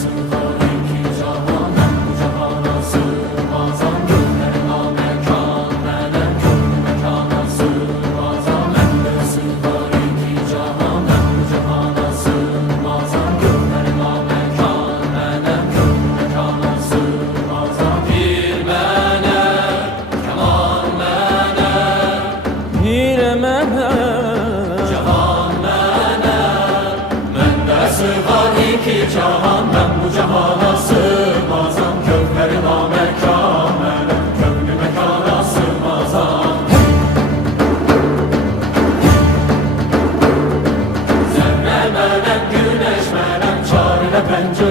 sığar iki cahan, ben bu cahana sığmazam. Gönlüme mekan, melek gönlü mekana sığmazam. Bende sığar iki cahan, ben bu cahana sığmazam. Gönlüme mekan, melek gönlü mekana sığmazam. Bir melek, keman melek, Pire melek, cahan melek. Bende sığar iki cahan, ben bu cahana sığmazam. Gönlüme mekan, melek gönlü mekana sığmazam. Zerre melek, güneş melek, çare pençe